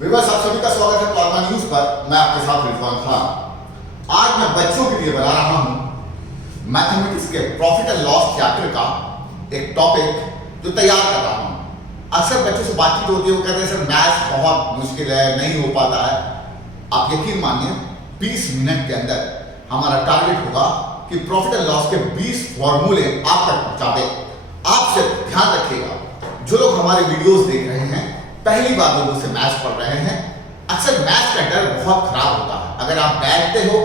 विवास आप सभी का स्वागत है प्लाज्मा न्यूज पर। मैं आपके साथ रिजवान खान। आज मैं बच्चों के लिए बना रहा हूं मैथमेटिक्स के प्रॉफिट एंड लॉस चैप्टर का एक टॉपिक जो तैयार कर रहा हूं। अक्सर बच्चों से बातचीत होती है, वो कहते हैं सर मैथ्स बहुत मुश्किल है, नहीं हो पाता है। आप यकीन मानिए 20 मिनट के अंदर हमारा टारगेट होगा कि प्रॉफिट एंड लॉस के 20 फॉर्मूले आप तक पहुंचा दे। आप सिर्फ ध्यान रखिएगा, जो लोग हमारे वीडियोस देख रहे हैं, पहली बार लोगों से मैथ्स पढ़ रहे हैं, अक्सर मैथ्स का डर बहुत खराब होता है। अगर आप बैठते हो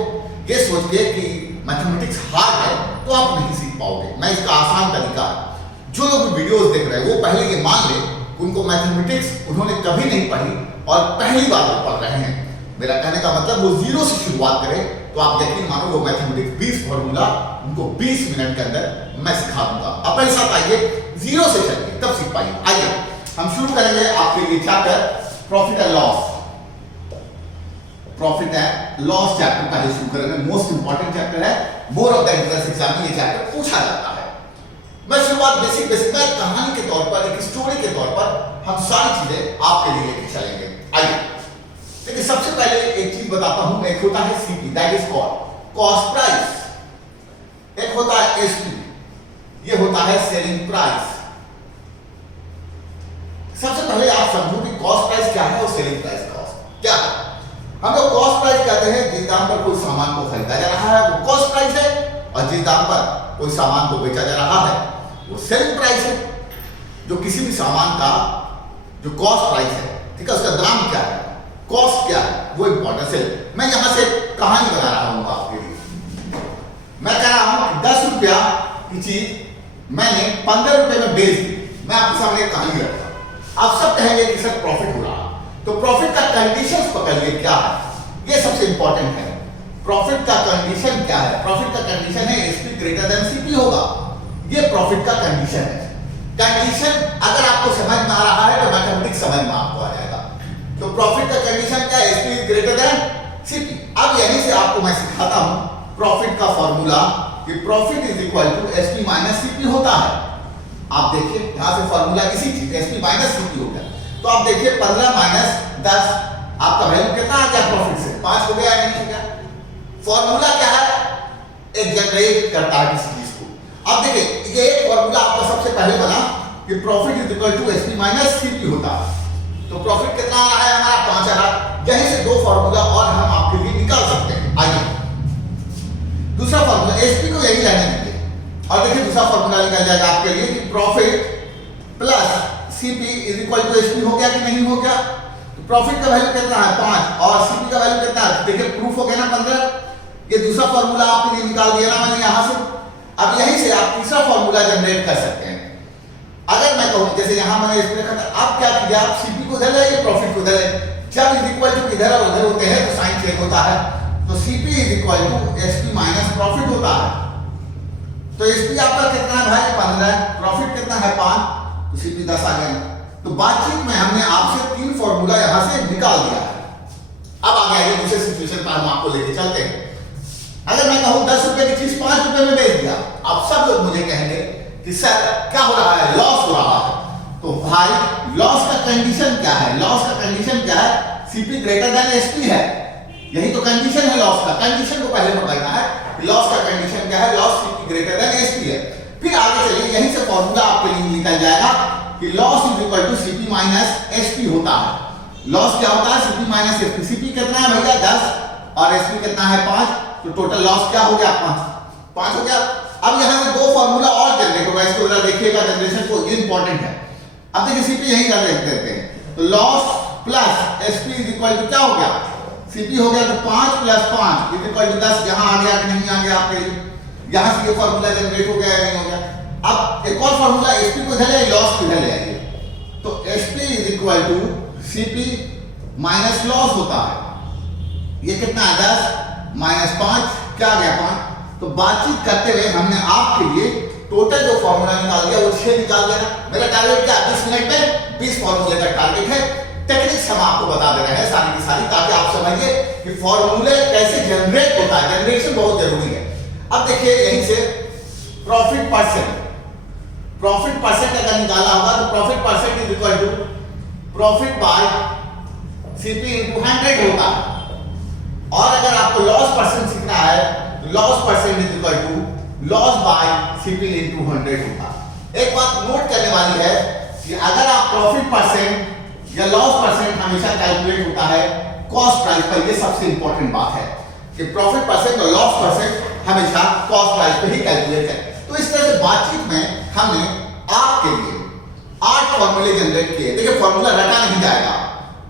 ये सोच के कि मैथमेटिक्स हार्ड है तो आप नहीं सीख पाओगे। मैं इसका आसान तरीका है, जो लोग वीडियोस देख रहे हैं वो पहले ये मान ले उनको मैथमेटिक्स उन्होंने कभी नहीं पढ़ी और पहली बार वो पढ़ रहे हैं। मेरा कहने का मतलब वो जीरो से शुरुआत करें तो आप यकीन मानो वो मैथमेटिक्स 20 फॉर्मूला उनको 20 मिनट के अंदर मैं सिखा दूंगा। अपने साथ आइए, जीरो से चलिए तब सीख पाइए। आइए हम शुरू करेंगे आपके लिए chapter profit and loss. Profit and loss chapter पहले शुरू करेंगे। मोस्ट इंपॉर्टेंट चैप्टर है, more of the entrance exam में ये चैप्टर पूछा जाता है। मैं शुरुआत बेसिक मैं कहानी के तौर पर, एक स्टोरी के तौर पर हम सारी चीजें आपके लिए लेके चलेंगे। आइए देखिए, सबसे पहले एक चीज बताता हूं। एक होता है CP, that is cost price. एक होता है एसपी, ये होता है सेलिंग प्राइस। सबसे पहले आप समझो कि कॉस्ट प्राइस क्या है और सेलिंग प्राइस कॉस्ट क्या है। हम लोग कॉस्ट प्राइस कहते हैं जिस दाम पर कोई सामान को खरीदा जा रहा है वो कॉस्ट प्राइस है, और जिस दाम पर कोई सामान को बेचा जा रहा है वो सेलिंग प्राइस है। जो किसी भी सामान का जो कॉस्ट प्राइस है, ठीक है, उसका दाम क्या है, कॉस्ट क्या है, वो इंपॉर्टेंट है। मैं यहां से कहानी बना रहा हूं आपके लिए। मैं कह रहा हूं 10 रुपया की चीज मैंने 15 रुपए में बेच दी। मैं आपके सामने एक कहानी रखता हूं। आप सब कहेंगे कि सर प्रॉफिट हो रहा, तो प्रॉफिट का कंडीशंस पकड़िए क्या है, ये सबसे इंपॉर्टेंट है। प्रॉफिट का कंडीशन क्या है? प्रॉफिट का कंडीशन है एसपी ग्रेटर देन सीपी होगा। ये प्रॉफिट का कंडीशन है। कंडीशन अगर आपको समझ में आ रहा है तो मैथमेटिक्स समझ में आपको आ जाएगा। तो प्रॉफिट का कंडीशन क्या है? SP greater than CP. अब यहीं से आपको मैं सिखाता हूं प्रॉफिट का फॉर्मूला कि profit is equal to SP minus CP होता है। आप देखिए यहां से फॉर्मूला इसी चीज एसपी माइनस सीपी हो गया। तो आप देखिए 15 माइनस 10 आपका वैल्यू कितना आ गया? प्रॉफिट से 5 हो गया या नहीं हो गया? फॉर्मूला क्या है? एक जनरेट करता है किसी चीज को। अब देखिए ये एक फॉर्मूला आपका सबसे पहले बना कि profit is equal to SP minus CP होता है। तो प्रॉफिट कितना आ रहा है हमारा? 5 आ रहा। यहीं से दो फॉर्मूला और हम आपके लिए निकाल सकते हैं। आइए दूसरा फॉर्मूला, एसपी को यही रहने दीजिए और देखिए दूसरा फॉर्मूला निकल जाएगा आपके लिए कि profit plus CP is equal to SP हो गया कि नहीं हो गया? तो प्रॉफिट का वैल्यू कितना है? 5 और सीपी का वैल्यू कितना है? देखिए प्रूफ हो गया ना 15। ये दूसरा फॉर्मूला आपके लिए निकाल दिया ना मैंने यहां से। अब यहीं से आप तीसरा फॉर्मूला जनरेट कर सकते हैं। अगर मैं कहूं जैसे यहां मैंने इसमें लिखा था, आप क्या कीजिए, आप सीपी को इधर लाइए, प्रॉफिट को इधर लाइए। जब इज इक्वल टू इधर और उधर होते हैं तो साइन चेंज होता है। तो CP is equal to SP minus profit होता है। तो एसपी आपका कितना है भाई? 15। प्रॉफिट कितना है? 5। तो सीपी 10 आ गया। तो बातचीत में हमने आपसे 3 फॉर्मूला यहां से निकाल दिया है। अब आ गया ये दूसरे सिचुएशन पर हम आपको लेके चलते हैं। अगर मैं कहूं 10 रुपए की चीज 5 रुपए में बेच दिया, अब सब लोग मुझे कहेंगे कि सर क्या हो रहा है? लॉस हो रहा है। तो भाई लॉस का कंडीशन क्या है? लॉस का कंडीशन क्या है? सीपी ग्रेटर देन एसपी है। यही तो कंडीशन है लॉस का। कंडीशन को पहले पकड़ना है कि लॉस का कंडीशन क्या है? Loss CP greater than SP है। फिर आगे चलिए, यहीं से फॉर्मूला आपके लिए निकल जाएगा कि loss is equal to CP minus SP होता है। लॉस क्या होता है? CP minus SP. सीपी कितना है भैया? 10 और एसपी कितना है? 5। तो टोटल लॉस क्या हो गया? 5 हो गया। अब यहां से दो फॉर्मूला और जनरेट होगा, इसको जरा देखिएगा जनरेशन को, ये इंपॉर्टेंट है। अब देखिए सीपी यहीं कर देते हैं। तो loss plus SP is equal to क्या हो गया? सीपी हो गया तो 5 प्लस 5 इज इक्वल टू 10। यहां आ गया कि नहीं आ गया आपके लिए? यहां से ये फॉर्मूला जनरेट हो गया या नहीं हो गया? अब एक और फॉर्मूला एसपी को इधर ले, लॉस को इधर ले आइए। तो SP is equal to CP minus loss होता है। ये कितना है? 10 माइनस 5 क्या आ गया? 5। तो बातचीत करते हुए हमने आपके लिए टोटल जो फॉर्मूला निकाल दिया वो 6 निकाल दिया। मेरा टारगेट क्या? 20 मिनट में 20 फॉर्मूले का टारगेट है। टेक्निक्स हम आपको बता दे रहे हैं सारी की सारी, ताकि आप समझिए कि फॉर्मूले कैसे जनरेट होता है। जनरेशन बहुत जरूरी है। अब देखिए यहीं से प्रॉफिट परसेंट, प्रॉफिट परसेंट अगर निकालना होगा तो profit percent is equal to profit by CP into 100 होता है। और अगर आपको लॉस परसेंट सीखना है तो loss percent is equal to loss by CP into 100 होता है। एक बात नोट करने वाली है कि अगर आप प्रॉफिट परसेंट या लॉस परसेंट हमेशा कैलकुलेट होता है कॉस्ट प्राइस पर। ये सबसे इंपॉर्टेंट बात है कि प्रॉफिट परसेंट और लॉस परसेंट हमेशा कॉस्ट प्राइस पर ही कैलकुलेट है। तो इस तरह से बातचीत में हमने आपके लिए 8 फॉर्मूले जनरेट किए। देखिए फॉर्मूला रटा नहीं जाएगा,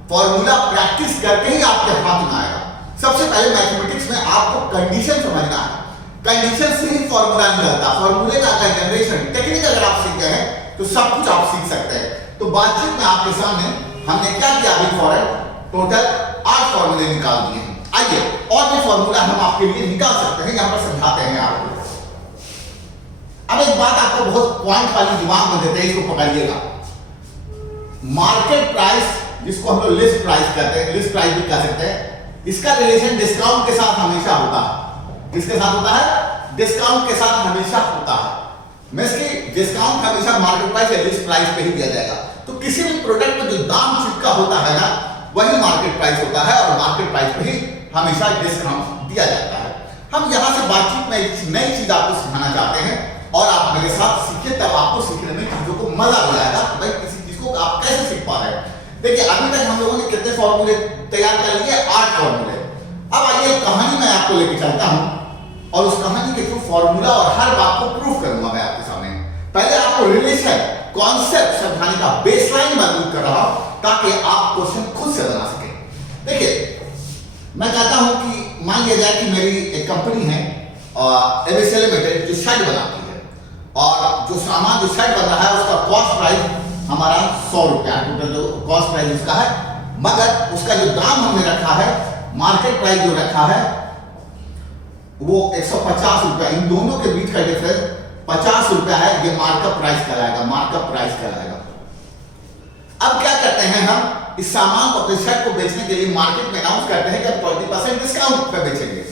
फॉर्मूला प्रैक्टिस करके ही आपके हाथ में आएगा। सबसे पहले मैथमेटिक्स में आपको कंडीशन समझना है, कंडीशन से ही फॉर्मूला निकलता। फॉर्मूले का जनरेशन टेक्निक अगर आप सीख गए हैं तो सब कुछ आप सीख सकते हैं। तो बातचीत में आपके सामने हमने क्या किया, अभी फॉरन टोटल 8 फॉर्मूले निकाल दिए हैं। आइए और भी फॉर्मूला हम आपके लिए निकाल सकते हैं, यहां पर समझाते हैं आपको। अब एक बात आपको बहुत पॉइंट वाली दिमाग में देते हैं, इसको पकड़िएगा। मार्केट प्राइस जिसको हम लोग लिस्ट प्राइस कहते हैं, लिस्ट प्राइस भी कह सकते हैं, इसका रिलेशन डिस्काउंट के साथ हमेशा होता है। किसके साथ होता है? डिस्काउंट के साथ हमेशा होता है। इसकी डिस्काउंट हमेशा मार्केट प्राइस या लिस्ट प्राइस पे ही दिया जाएगा। तो किसी भी प्रोडक्ट में जो दाम चिपका होता है ना, वही मार्केट प्राइस होता है और मार्केट प्राइस पे ही हमेशा डिस्काउंट दिया जाता है। हम यहां से बातचीत में एक नई चीज आपको सिखाना चाहते हैं और आप मेरे साथ सीखिए, तब आपको सीखने में चीजों को मजा आ जाएगा। भाई किसी चीज को आप कैसे सीख पा रहे हैं। देखिए अभी तक हम लोगों ने कितने फॉर्मूले तैयार कर लिए? 8 फॉर्मूले। अब आइए कहानी मैं आपको लेके चलता हूं और उस कहानी के थ्रू फॉर्मूला और हर बात को प्रूफ करूंगा मैं आपके सामने। पहले आपको रिलेशन कॉन्सेप्ट समझाने का बेसलाइन मजबूत कर रहा हूं ताकि आप क्वेश्चन खुद से बना सकें। देखिए मैं चाहता हूं कि मान लिया जाए कि मेरी एक कंपनी है एमएसएल लिमिटेड जो शर्ट बनाती है और जो सामान जो शर्ट बन रहा है उसका कॉस्ट प्राइस हमारा 100 रुपया टोटल जो कॉस्ट प्राइस उसका है, मगर उसका जो दाम हमने रखा है मार्केट प्राइस जो रखा है वो 150 रुपया। इन दोनों के बीच का डिफरेंस 50 रुपया है। ये मार्कअप प्राइस कहलाएगा, मार्कअप प्राइस कहलाएगा। अब क्या करते हैं हम इस सामान को अपने शर्ट को बेचने के लिए मार्केट में अनाउंस करते हैं कि हम 20% डिस्काउंट पर बेचेंगे।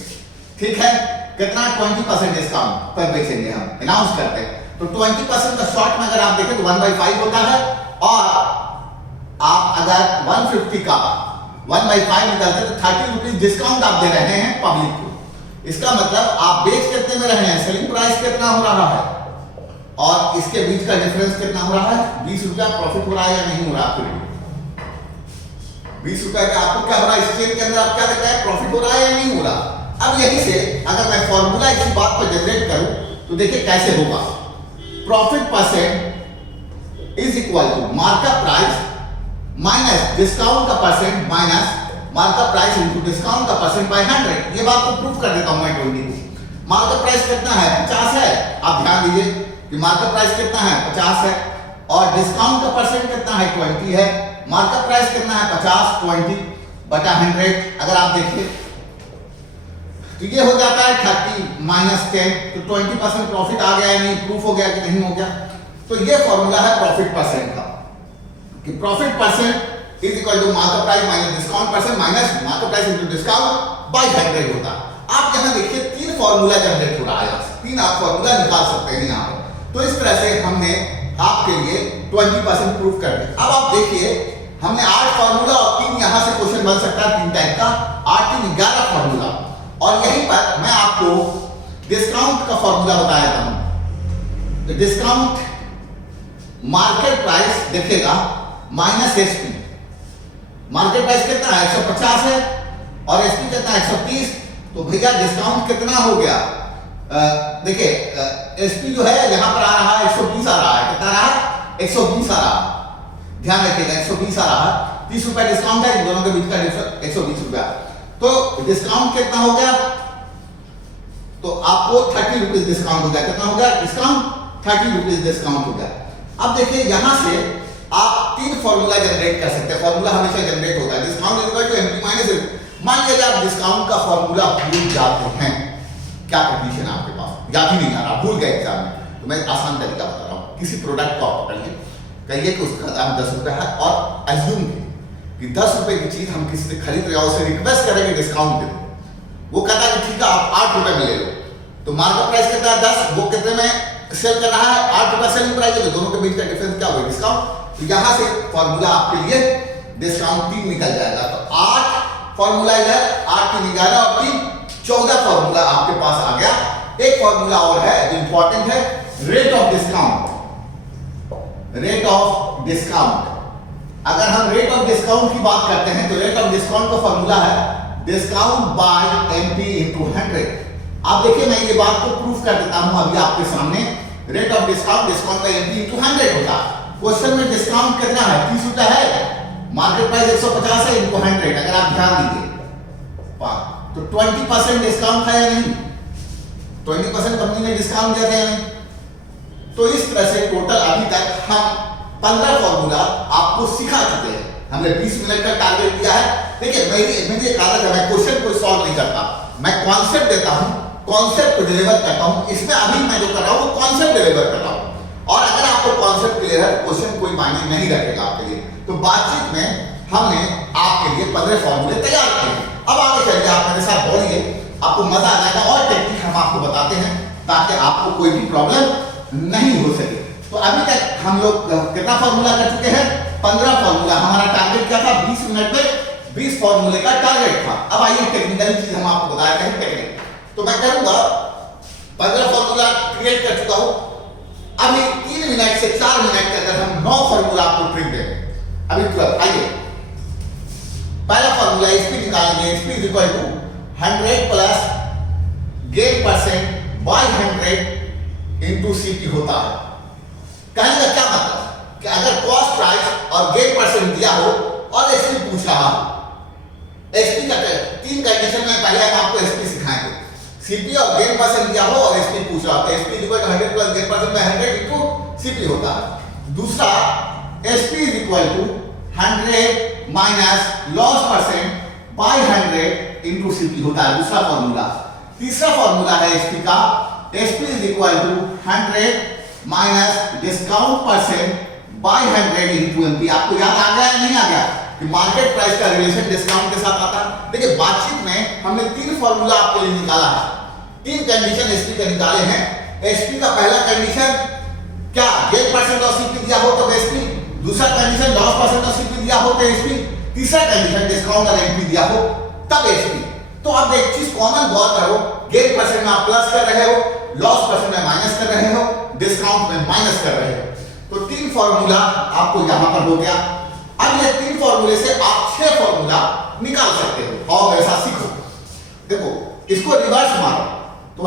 ठीक है, कितना? 20% डिस्काउंट पर बेचेंगे हम अनाउंस करते हैं। तो 20% का शॉर्ट में अगर आप देखें तो 1/5 होता है और आप अगर 150 का 1/5 निकालते हैं तो 30 रुपीज डिस्काउंट आप दे रहे हैं पब्लिक को। इसका मतलब आप बेच कितने में रहे हैं, सेलिंग प्राइस कितना हो रहा है और इसके बीच का डिफरेंस कितना हो रहा है? 20 रुपया प्रॉफिट हो रहा है या नहीं हो रहा? फिर 20 रुपया का आपको क्या हो रहा है? इस चेन के अंदर आप क्या देखते हैं, प्रॉफिट हो रहा है या नहीं हो रहा? अब यहीं से अगर मैं फॉर्मूला इसी बात पर जनरेट करूं तो देखिए कैसे होगा। Profit percent is equal to markup price minus discount का percent minus markup price into discount का परसेंट बाय 100। ये बात को प्रूफ कर देता हूं मैं 20 को। मार्कअप प्राइस कितना है? 50 है। आप ध्यान दीजिए कि मार्कअप प्राइस कितना है? 50 है और डिस्काउंट का परसेंट कितना है? 20 है। मार्कअप प्राइस कितना है? 50 20 बटा 100। अगर आप देखिए तो ये हो जाता है 30 माइनस 10। तो 20% प्रॉफिट आ गया या नहीं? प्रूफ हो गया कि नहीं हो गया? तो ये फॉर्मूला है प्रॉफिट परसेंट का कि profit percent is equal to markup price minus discount percent minus markup price into discount by 100 होता है। आप यहां देखिए 3 फॉर्मूला जनरेट हो रहा है, 3 आप फॉर्मूला निकाल सकते हैं यहां पर। तो इस तरह से हमने आपके लिए 20% प्रूफ कर दिया। अब आप देखिए हमने 8 फॉर्मूला और 3 यहां से क्वेश्चन बन सकता है 3 टाइप का, 8 3 11 फॉर्मूला। और यहीं पर मैं आपको डिस्काउंट का फॉर्मूला बताया था। तो डिस्काउंट मार्केट प्राइस देखिएगा माइनस एसपी। मार्केट प्राइस कितना है? 150 है और एसपी कितना है? 130। तो भैया डिस्काउंट कितना हो गया? देखिए एसपी जो है यहां पर आ रहा है 120 आ रहा है। कितना रहा है? 120 आ रहा है। ध्यान रखिएगा 120 आ रहा है। 30 रुपया डिस्काउंट है, दोनों के बीच का डिफरेंस 120 रुपया। तो डिस्काउंट कितना हो गया? तो आपको 30 रुपीज डिस्काउंट हो गया। कितना हो गया डिस्काउंट? 30 रुपीज डिस्काउंट हो गया। अब देखिए यहां से आप 3 फॉर्मूला जनरेट कर सकते हैं। फॉर्मूला हमेशा जनरेट होता है discount is equal to MP minus. मान लीजिए आप डिस्काउंट का फॉर्मूला भूल जाते हैं, क्या कंडीशन है आपके पास, याद ही नहीं आ रहा, भूल गए एग्जाम में, तो मैं आसान तरीका बता रहा हूं। किसी प्रोडक्ट को आप पकड़िए, कहिए कि उसका दाम 10 रुपये है और एज्यूम कि 10 रुपए की चीज हम किसी से खरीद रहे हैं, उससे रिक्वेस्ट करेंगे डिस्काउंट दे दो। वो कहता है कि ठीक है आप 8 रुपए में ले लो। तो मार्केट प्राइस कितना है? 10। वो कितने में सेल कर रहा है, 8 रुपया सेलिंग प्राइस है, तो दोनों के बीच का डिफरेंस क्या होगा? डिस्काउंट। तो यहां से फॉर्मूला आपके लिए डिस्काउंट 3 निकल जाएगा। तो 8 फॉर्मूला इधर, 8 3 11 और 3 14 फॉर्मूला आपके पास आ गया। एक फॉर्मूला और है जो इंपॉर्टेंट है, rate of discount. Rate of discount, अगर हम रेट ऑफ डिस्काउंट की बात करते हैं तो रेट ऑफ डिस्काउंट का फॉर्मूला है डिस्काउंट बाय एमपी इंटू 100। आप देखिए मैं ये बात को प्रूफ कर देता हूं अभी आपके सामने। Rate of discount discount bye MP into 100 होता है। क्वेश्चन में डिस्काउंट कितना है? 30 रुपया है, मार्केट प्राइस 150 है, इंटू 100। अगर आप ध्यान दीजिए तो 20% डिस्काउंट था या नहीं? 20% कंपनी ने डिस्काउंट दिया था या नहीं? तो इस तरह से टोटल अभी तक हम 15 फॉर्मूला आपको सिखा चुके हैं। हमने 20 मिनट का टारगेट दिया है। देखिए मेरी एक आदत है, मैं क्वेश्चन को सॉल्व नहीं करता, मैं कॉन्सेप्ट देता हूं, कॉन्सेप्ट को डिलीवर करता हूं। इसमें अभी मैं जो कर रहा हूं वो कॉन्सेप्ट डिलीवर कर रहा हूं। और अगर आपको कॉन्सेप्ट क्लियर है तो क्वेश्चन कोई मायने नहीं रखेगा आपके लिए। तो बातचीत में हमने आपके लिए 15 फॉर्मूले तैयार किए हैं। अब आगे चलिए, आप मेरे साथ बोलिए, आपको मजा आ जाएगा। और टेक्निक हम आपको बताते हैं ताकि आपको कोई भी प्रॉब्लम नहीं हो सके। तो अभी तक हम लोग कितना फॉर्मूला कर चुके हैं? 15 फॉर्मूला। हमारा टारगेट क्या था? 20 मिनट में 20 फॉर्मूले का टारगेट था। अब आइए टेक्निकल चीज हम आपको बता रहे हैं, टेक्निक। तो मैं करूंगा 15 फॉर्मूला क्रिएट कर चुका हूं। अभी 3 मिनट से 4 मिनट के अंदर हम 9 फॉर्मूला आपको ट्रिक देंगे। अभी तुरंत आइए, पहला फॉर्मूला एसपी निकालेंगे। SP is equal to 100 plus gain percent by 100 into CP होता है। कहने का क्या मतलब कि अगर कॉस्ट प्राइस और गेन परसेंट दिया हो और एसपी पूछ रहा हो, एसपी का 3 कंडीशन में पहले हम आपको एसपी सिखाएंगे। सीपी और गेन परसेंट दिया हो और एसपी पूछ रहा हो, SP is equal to 100 plus gain percent by 100 into CP होता है। दूसरा, SP is equal to 100 minus loss percent by 100 into CP होता है, दूसरा फॉर्मूला। तीसरा फॉर्मूला है एसपी का, SP is equal to 100 minus discount percent by 100 into MP. आपको याद आ गया या नहीं आ गया कि मार्केट प्राइस का रिलेशन डिस्काउंट के साथ आता है? देखिए बातचीत में हमने 3 फॉर्मूला आपके लिए निकाला है, 3 कंडीशन एसपी के निकाले हैं। एसपी का पहला कंडीशन क्या? गेन परसेंट और सीपी दिया हो तो एसपी। दूसरा कंडीशन लॉस परसेंट और सीपी दिया हो तो एसपी। तीसरा कंडीशन डिस्काउंट और एमपी दिया हो तब एसपी। तो अब एक चीज कॉमन गौर करो, गेन परसेंट में आप प्लस कर रहे हो, लॉस परसेंट में माइनस कर रहे हो, डिस्काउंट में माइनस कर रहे हो। तो 3 फॉर्मूला आपको यहां पर हो गया। अब ये 3 फॉर्मूले से आप 6 फॉर्मूला निकाल सकते हो और ऐसा सीखो। देखो इसको रिवर्स मारो तो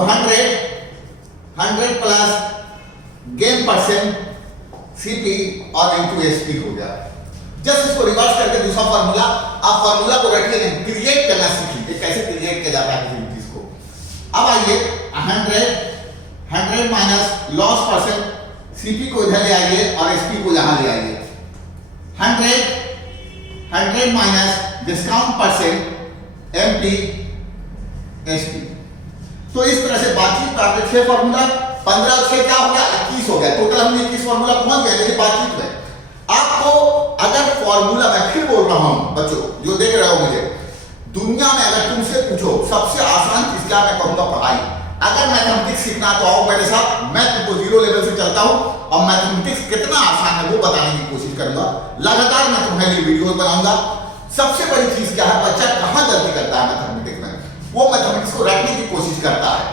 100 प्लस गेन परसेंट सीपी और इनटू एसपी हो गया। जस्ट इसको रिवर्स करके दूसरा फॉर्मूला, आप फॉर्मूला को रखिए नहीं, क्रिएट करना सीखिए कैसे क्रिएट किया जाता है किसी चीज को। अब आइए 100 माइनस लॉस परसेंट, सीपी को इधर ले आइए और एसपी को यहां ले आइए। 100 minus discount percent MP SP. तो इस तरह से बातचीत करके 6 फॉर्मूला, 15 और 6 क्या हो गया? 21 हो गया। टोटल हमने 21 फॉर्मूला पहुंच गए। लेकिन बातचीत में आपको अगर फॉर्मूला, मैं फिर बोल रहा हूं बच्चों जो देख रहे हो मुझे, दुनिया में अगर तुमसे पूछो सबसे आसान चीज क्या, मैं कहूंगा पढ़ाई। अगर मैथमेटिक्स सीखना तो आओ मेरे साथ, मैं तुमको 0 लेवल से चलता हूं और मैथमेटिक्स कितना आसान है वो बताने की कोशिश करूंगा। लगातार मैं तुम्हारे लिए वीडियो बनाऊंगा। सबसे बड़ी चीज क्या है, बच्चा कहां गलती करता है मैथमेटिक्स में? वो मैथमेटिक्स को रटने की कोशिश करता है।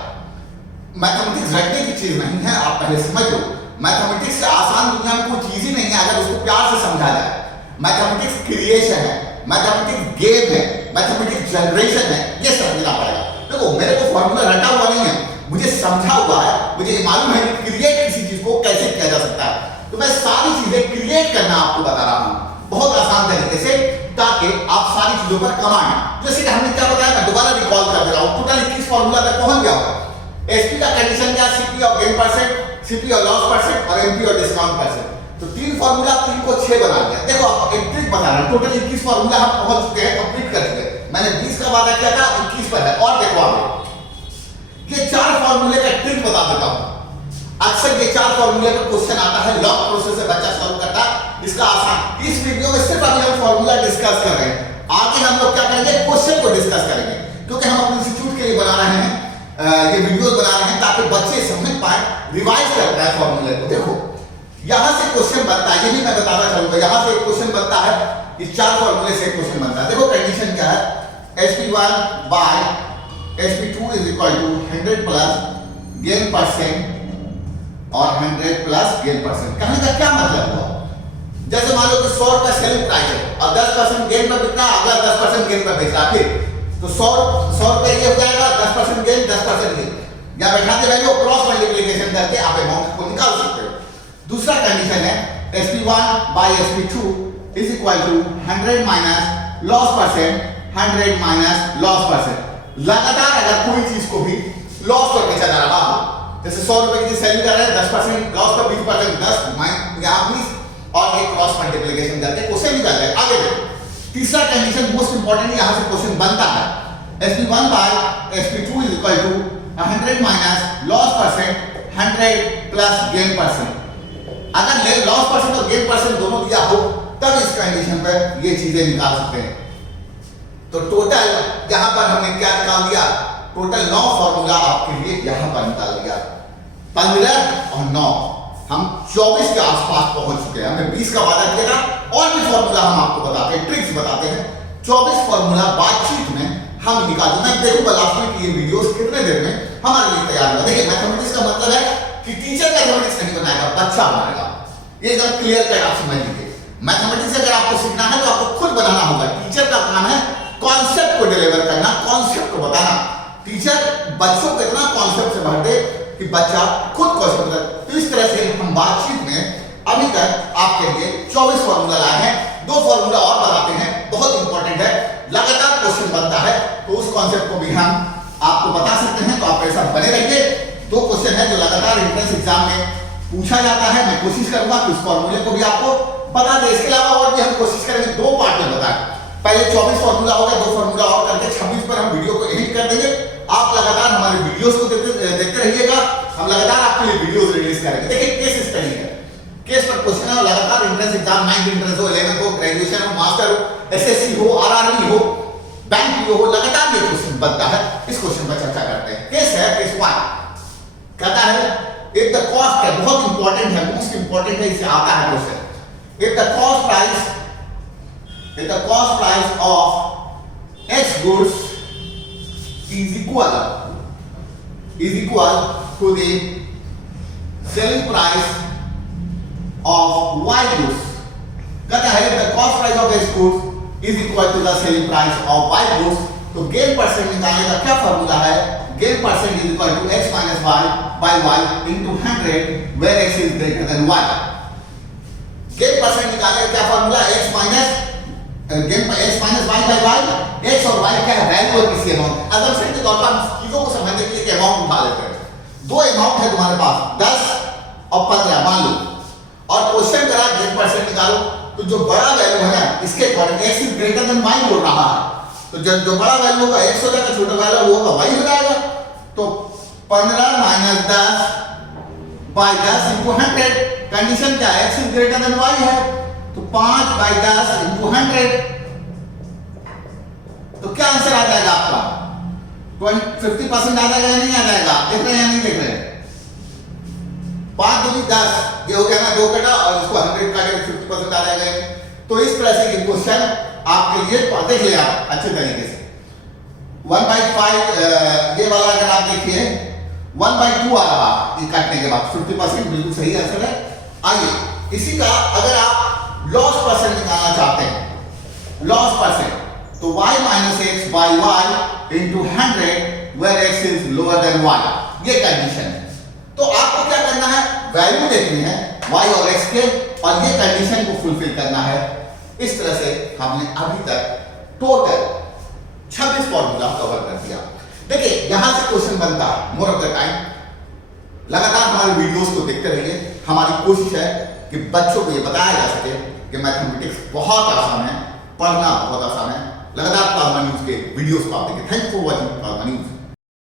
मैथमेटिक्स रटने की चीज नहीं है, आप पहले समझ लो। मैथमेटिक्स से आसान दुनिया में कोई चीज ही नहीं है अगर उसको प्यार से समझा जाए। मैथमेटिक्स क्रिएशन है, मैथमेटिक्स गेम है, मैथमेटिक्स जनरेशन है, ये समझना पड़ेगा। देखो मेरे को फॉर्मूला रटा हुआ नहीं है, मुझे समझा हुआ है, मुझे मालूम है कि क्रिएट किसी चीज को कैसे किया जा सकता है। तो मैं सारी चीजें क्रिएट करना आपको बता रहा हूं बहुत आसान तरीके से, ताकि आप सारी चीजों पर कमांड, जैसे कि हमने क्या बताया, मैं दोबारा रिकॉल कर दे रहा हूं। टोटल 21 फॉर्मूला तक पहुंच गया होगा। एसपी का कंडीशन क्या? सीपी और गेन परसेंट, सीपी और लॉस परसेंट और एमपी और डिस्काउंट परसेंट। तो 3 फॉर्मूला, 3 को 6 बना दिया। देखो आप एक ट्रिक बता रहा हूं, टोटल 21 फॉर्मूला हम पहुंच चुके हैं, कंप्लीट कर चुके हैं। मैंने 20 का वादा किया था, 21 पर है। और देखो आप ये 4 फॉर्मूले का ट्रिक बता देता हूं। अक्सर ये 4 फॉर्मूले का क्वेश्चन आता है, लॉग प्रोसेस से बच्चा सॉल्व करता है, इसका आसान। इस वीडियो में सिर्फ अभी हम फॉर्मूला डिस्कस कर रहे हैं, आगे हम लोग क्या करेंगे, क्वेश्चन को डिस्कस करेंगे, क्योंकि हम अपने इंस्टीट्यूट के लिए बना रहे हैं ये वीडियोस बना रहे हैं ताकि बच्चे समझ पाए, रिवाइज करता है फॉर्मूले को। देखो यहां से क्वेश्चन बनता है, ये भी मैं बताना चाहूंगा, यहां से एक क्वेश्चन बनता है, इस चार फॉर्मूले से क्वेश्चन बनता है। देखो कंडीशन क्या है, sp1 by sp2 is equal to 100 plus gain percent और 100 प्लस गेन परसेंट। कहने का क्या मतलब हुआ, जैसे मान लो कि 100 रुपया सेलिंग प्राइस है और 10% गेन पर बिकना, अगला 10% गेन पर बेच रहा, फिर तो 100 रुपया ये हो जाएगा, 10% गेन 10% गेन, या बैठाते वैल्यू क्रॉस मल्टीप्लिकेशन करके आप अमाउंट को निकाल सकते हो। दूसरा कंडीशन है sp1 by sp2 is equal to 100 minus loss percent 100 minus loss percent. लगातार अगर कोई चीज को भी लॉस करके चला रहा हो, जैसे 100 रुपए की सेलिंग कर रहे हैं, 10% लॉस का 20% 10 यहाँ 20 और एक क्रॉस मल्टीप्लिकेशन करके क्वेश्चन निकल जाए। आगे देखो तीसरा कंडीशन मोस्ट इंपॉर्टेंट, यहां से क्वेश्चन बनता है sp1 by sp2 is equal to 100 minus loss percent 100 plus gain percent. अगर लॉस परसेंट और गेन परसेंट दोनों दिया हो तब इस कंडीशन पर ये चीजें निकाल सकते हैं। तो टोटल यहां पर हमने क्या निकाल दिया, टोटल 9 फॉर्मूला आपके लिए यहां पर निकाल दिया, 15 और 9 हम 24 के आसपास पहुंच चुके हैं। हमने 20 का वादा किया था, और भी फॉर्मूला हम आपको बताते हैं, ट्रिक्स बताते हैं। 24 फॉर्मूला बातचीत में हम निकाल दें। मैं देखूंगा लास्ट में कि ये वीडियोस कितने देर में हमारे लिए तैयार होगा। देखिए मैथमेटिक्स का मतलब है कि टीचर मैथमेटिक्स नहीं बनाएगा, बच्चा बनाएगा, ये एकदम क्लियर कट आप समझ लीजिए। मैथमेटिक्स अगर आपको सीखना है तो आपको खुद बनाना होगा, टीचर का काम है कॉन्सेप्ट को डिलीवर करना, कॉन्सेप्ट को बताना। टीचर बच्चों को इतना कॉन्सेप्ट से भर दे कि बच्चा खुद कॉन्सेप्ट बताए। तो इस तरह से हम बातचीत में अभी तक आपके लिए 24 फॉर्मूला लाए हैं, 2 फॉर्मूला और बताते हैं, बहुत इंपॉर्टेंट है, लगातार क्वेश्चन बनता है, तो उस कॉन्सेप्ट को भी हम आपको बता सकते हैं। तो आप ऐसा बने रहिए। 2 क्वेश्चन है जो लगातार एंट्रेंस एग्जाम में पूछा जाता है, मैं कोशिश करूंगा कि उस फॉर्मूले को भी आपको बता दें। इसके अलावा और भी हम कोशिश करेंगे 2 पार्ट में बताएं। पहले 24 फॉर्मूला होगा, 2 फॉर्मूला और करके 26 पर हम वीडियो को एडिट कर देंगे। आप लगातार हमारे वीडियोस को देखते रहिएगा, हम लगातार आपके लिए वीडियोस रिलीज करेंगे। देखिए केस स्टडी है, केस पर क्वेश्चन है, लगातार एंट्रेंस एग्जाम 9th एंट्रेंस हो, 11th हो, ग्रेजुएशन हो, मास्टर हो, एसएससी हो, आरआरबी हो, बैंक हो, लगातार ये क्वेश्चन बनता है। इस क्वेश्चन पर चर्चा करते हैं। केस है केस 1, कहता है एक द कॉस्ट है, बहुत इंपॉर्टेंट है, मोस्ट इंपॉर्टेंट है, इसे आता है क्वेश्चन। एक the cost price of x goods is equal to the selling price of y goods। कहता है the cost price of x goods is equal to the selling price of y goods। तो gain percent निकालने का क्या formula है, gain percent is equal to x minus y by y into 100 where x is greater than y। Gain percent निकालने का क्या formula, x minus gain पर x minus y by y, x और y क्या है, value है किसी amount. Assumption के तौर पर हम चीजों को समझने के लिए एक अमाउंट उठा लेते हैं। 2 अमाउंट है तुम्हारे पास, 10 और 15 मान लो, और क्वेश्चन करा गेन परसेंट निकालो, तो जो बड़ा वैल्यू है ना इसके according x is greater than y बोल रहा है, तो जब जो बड़ा वैल्यू होगा x हो जाएगा, छोटा वैल्यू वो होगा y हो जाएगा। तो 15 माइनस 10 बाय 10 इंटू 100, कंडीशन क्या है, x is greater than y है, तो 5 बाय 10 इंटू 100, तो क्या आंसर आ जाएगा आपका, 50% आ जाएगा या नहीं आ जाएगा, देख रहे हैं या नहीं देख रहे हैं। 5 दूनी 10, ये हो गया ना, 2 कटा और इसको 100 काटे 50% आ जाएगा। तो इस तरह से ये क्वेश्चन आपके लिए देख लिया आप अच्छे तरीके से। 1/5 ये वाला अगर आप देखिए 1/2 आ रहा ये काटने के बाद, 50% बिल्कुल सही आंसर है। आइए इसी का अगर आप लॉस परसेंट निकालना चाहते हैं, लॉस परसेंट, तो y minus X by Y into 100 where x is lower than y, ये कंडीशन है। तो आपको क्या करना है, वैल्यू देखनी है y और x के, और ये कंडीशन को फुलफिल करना है। इस तरह से हमने अभी तक टोटल 26 फॉर्मूला कवर कर दिया। देखिए यहां से क्वेश्चन बनता है मोर ऑफ द टाइम, लगातार हमारे वीडियोस को देखते रहिए। हमारी कोशिश है कि बच्चों को ये बताया जा सके कि मैथमेटिक्स बहुत आसान है, पढ़ना बहुत आसान है। लगातार प्लाज्मा न्यूज़ के वीडियोस को आप देखिए। Thank you for watching plasma news.